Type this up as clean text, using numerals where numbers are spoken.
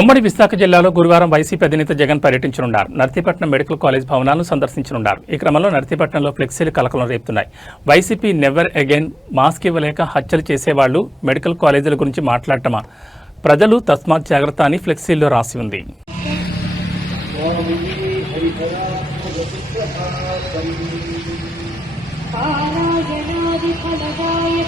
ఉమ్మడి విశాఖ జిల్లాలో గురువారం వైసీపీ అధినేత జగన్ పర్యటించనున్నారు. నర్సీపట్నం మెడికల్ కాలేజ్ భవనాలను సందర్శించనున్నారు. ఈ క్రమంలో నర్సీపట్నంలో ఫ్లెక్సీలు కలకలం రేపుతున్నాయి. వైసీపీ నెవర్ అగైన్, మాస్క్ ఇవ్వలేక హత్యలు చేసేవాళ్లు, మెడికల్ కాలేజీల గురించి మాట్లాడటమా, ప్రజలు తస్మాత్ జాగ్రత్త అని ఫ్లెక్సీల్లో రాసి ఉంది. పారాయణాది ఫలదాయ